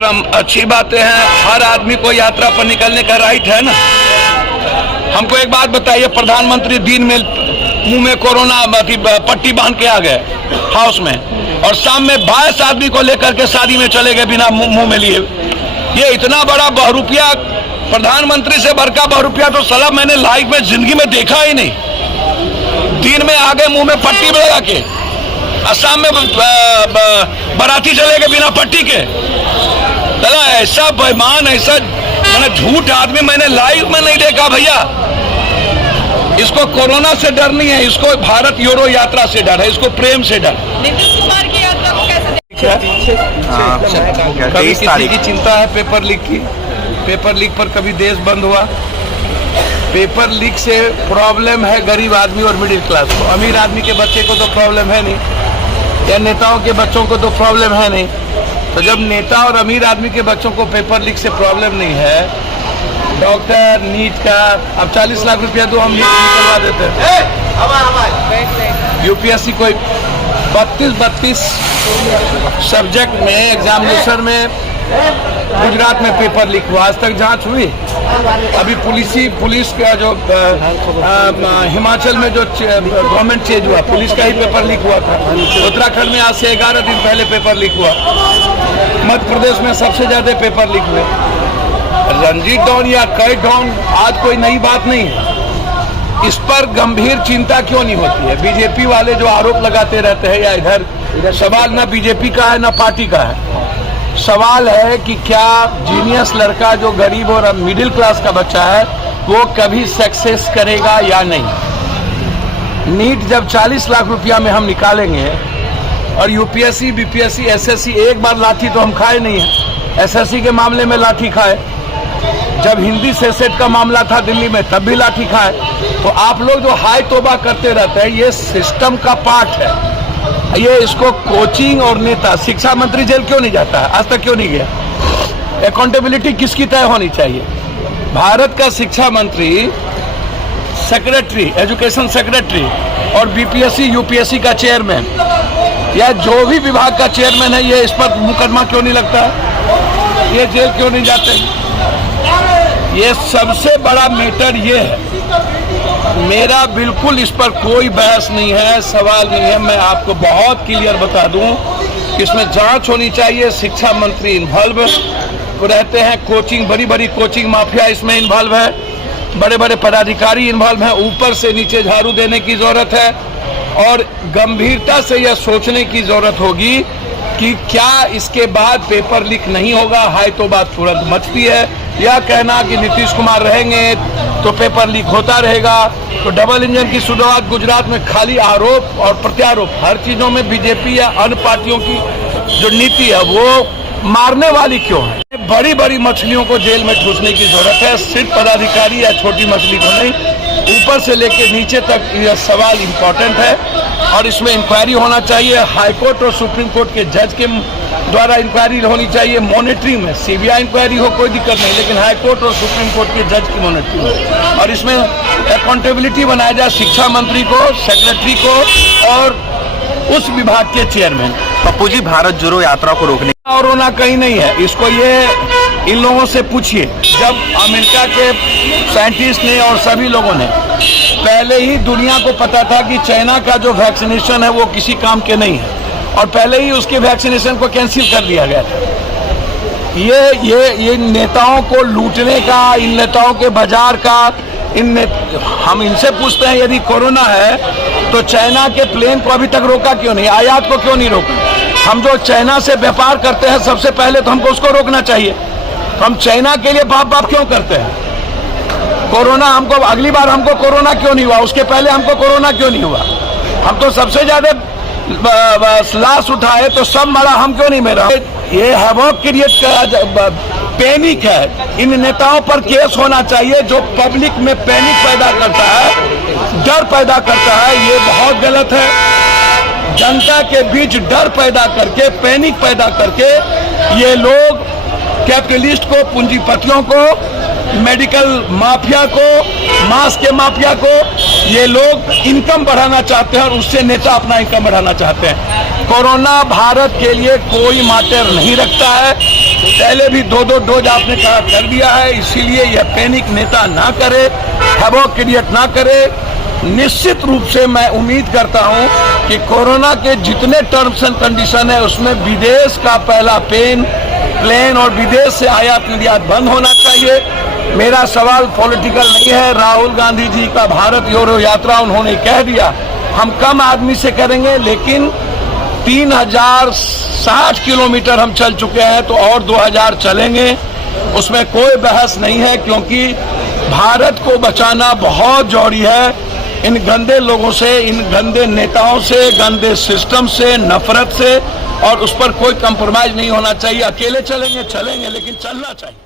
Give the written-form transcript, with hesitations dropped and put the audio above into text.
अच्छी बातें हैं, हर आदमी को यात्रा पर निकलने का राइट है ना। हमको एक बात बताइए, प्रधानमंत्री दिन में मुंह में कोरोना पट्टी बांध के आ गए हाउस में, और शाम में 22 आदमी को लेकर के शादी में चले गए बिना मुंह में लिए। ये इतना बड़ा बहरूपिया, प्रधानमंत्री से बढ़ का बहरूपिया तो साला मैंने लाइफ में जिंदगी में देखा ही नहीं। दिन में आ गए मुंह में पट्टी लगा के, असम में बाराती चले गए बिना पट्टी के। चला ऐसा बेईमान, ऐसा मैंने झूठ आदमी मैंने लाइव में नहीं देखा भैया। इसको कोरोना से डर नहीं है, इसको भारत यूरो यात्रा से डर है, इसको प्रेम से डर। नीतीश कुमार की यात्रा को कैसे कभी किसी की चिंता है पेपर लीक की? पेपर लीक पर कभी देश बंद हुआ? पेपर लीक से प्रॉब्लम है गरीब आदमी और मिडिल क्लास को। अमीर आदमी के बच्चे को तो प्रॉब्लम है नहीं, या नेताओं के बच्चों को तो प्रॉब्लम है नहीं। तो जब नेता और अमीर आदमी के बच्चों को पेपर लीक से प्रॉब्लम नहीं है, डॉक्टर नीट का अब 40 लाख रुपया तो हम निकलवा देते हैं। यूपीएससी कोई 32 सब्जेक्ट में एग्जामिनेशन में गुजरात में पेपर लीक हुआ, आज तक जांच हुई? अभी पुलिस का जो हिमाचल में जो गवर्नमेंट चेंज हुआ, पुलिस का ही पेपर लीक हुआ था। उत्तराखंड में आज से 11 दिन पहले पेपर लीक हुआ। मध्य प्रदेश में सबसे ज्यादा पेपर लीक हुए। रंजीत डॉन या कई डॉन आज कोई नई बात नहीं है। इस पर गंभीर चिंता क्यों नहीं होती है? बीजेपी वाले जो आरोप लगाते रहते हैं, या इधर सवाल ना बीजेपी का है ना पार्टी का है, सवाल है कि क्या जीनियस लड़का जो गरीब और मिडिल क्लास का बच्चा है वो कभी सक्सेस करेगा या नहीं। नीट जब 40 लाख रुपया में हम निकालेंगे, और यूपीएससी बीपीएससी एसएससी एक बार लाठी तो हम खाए नहीं है, एसएससी के मामले में लाठी खाए, जब हिंदी सेट का मामला था दिल्ली में तब भी लाठी खाए। तो आप लोग जो हाय तोबा करते रहते हैं, ये सिस्टम का पार्ट है। ये इसको कोचिंग और नेता, शिक्षा मंत्री जेल क्यों नहीं जाता है? आज तक क्यों नहीं गया? अकाउंटेबिलिटी किसकी तय होनी चाहिए? भारत का शिक्षा मंत्री, सेक्रेटरी, एजुकेशन सेक्रेटरी और बीपीएससी यूपीएससी का चेयरमैन, या जो भी विभाग का चेयरमैन है, ये इस पर मुकदमा क्यों नहीं लगता है? ये जेल क्यों नहीं जाते? ये सबसे बड़ा मैटर ये है। मेरा बिल्कुल इस पर कोई बहस नहीं है, सवाल नहीं है। मैं आपको बहुत क्लियर बता दूं कि इसमें जांच होनी चाहिए। शिक्षा मंत्री इन्वॉल्व रहते हैं, कोचिंग, बड़ी बड़ी कोचिंग माफिया इसमें इन्वॉल्व है, बड़े बड़े पदाधिकारी इन्वॉल्व हैं। ऊपर से नीचे झाड़ू देने की जरूरत है, और गंभीरता से यह सोचने की जरूरत होगी कि क्या इसके बाद पेपर लीक नहीं होगा। हाय तो बात तुरंत मचती है, या कहना कि नीतीश कुमार रहेंगे तो पेपर लीक होता रहेगा। तो डबल इंजन की शुरुआत गुजरात में खाली आरोप और प्रत्यारोप, हर चीजों में बीजेपी या अन्य पार्टियों की जो नीति है वो मारने वाली क्यों है? बड़ी बड़ी मछलियों को जेल में ठूसने की जरूरत है, सिर्फ पदाधिकारी या छोटी मछली को नहीं, ऊपर से लेकर नीचे तक यह सवाल इम्पोर्टेंट है, और इसमें इंक्वायरी होना चाहिए। हाईकोर्ट और सुप्रीम कोर्ट के जज के द्वारा इंक्वायरी होनी चाहिए। मॉनिटरिंग में सीबीआई इंक्वायरी हो कोई दिक्कत नहीं, लेकिन हाईकोर्ट और सुप्रीम कोर्ट के जज की मॉनिटरिंग हो, और इसमें अकाउंटेबिलिटी बनाया जाए शिक्षा मंत्री को, सेक्रेटरी को और उस विभाग के चेयरमैन। पप्पू जी, भारत जोड़ो यात्रा को रोकने और रोना कहीं नहीं है। इसको ये इन लोगों से पूछिए, जब अमेरिका के साइंटिस्ट ने और सभी लोगों ने, पहले ही दुनिया को पता था कि चाइना का जो वैक्सीनेशन है वो किसी काम के नहीं है, और पहले ही उसके वैक्सीनेशन को कैंसिल कर दिया गया था। ये नेताओं को लूटने का, इन नेताओं के बाजार का, हम इनसे पूछते हैं, यदि कोरोना है तो चाइना के प्लेन को अभी तक रोका क्यों नहीं? आयात को क्यों नहीं रोका? हम जो चाइना से व्यापार करते हैं, सबसे पहले तो हमको उसको रोकना चाहिए। हम चाइना के लिए बाप क्यों करते हैं? कोरोना हमको, अगली बार हमको कोरोना क्यों नहीं हुआ? उसके पहले हमको कोरोना क्यों नहीं हुआ? हम तो सबसे ज्यादा लाश उठाए, तो सब मरा, हम क्यों नहीं मरा? ये हैवॉक क्रिएट का पैनिक है। इन नेताओं पर केस होना चाहिए जो पब्लिक में पैनिक पैदा करता है, डर पैदा करता है। ये बहुत गलत है। जनता के बीच डर पैदा करके, पैनिक पैदा करके ये लोग कैपिटलिस्ट को, पूंजीपतियों को, मेडिकल माफिया को, मांस के माफिया को, ये लोग इनकम बढ़ाना चाहते हैं, और उससे नेता अपना इनकम बढ़ाना चाहते हैं। कोरोना भारत के लिए कोई मैटर नहीं रखता है। पहले भी 2-2 डोज आपने कहा कर दिया है, इसीलिए यह पैनिक नेता ना करे, हैवॉक क्रिएट ना करे। निश्चित रूप से मैं उम्मीद करता हूं कि कोरोना के जितने टर्म्स एंड कंडीशन है उसमें विदेश का पहला प्लेन और विदेश से आयात निर्यात बंद होना चाहिए। मेरा सवाल पॉलिटिकल नहीं है। राहुल गांधी जी का भारत जोड़ो यात्रा उन्होंने कह दिया, हम कम आदमी से करेंगे, लेकिन 3060 किलोमीटर हम चल चुके हैं, तो और 2000 चलेंगे, उसमें कोई बहस नहीं है, क्योंकि भारत को बचाना बहुत जरूरी है इन गंदे लोगों से, इन गंदे नेताओं से, गंदे सिस्टम से, नफरत से, और उस पर कोई कंप्रोमाइज नहीं होना चाहिए। अकेले चलेंगे लेकिन चलना चाहिए।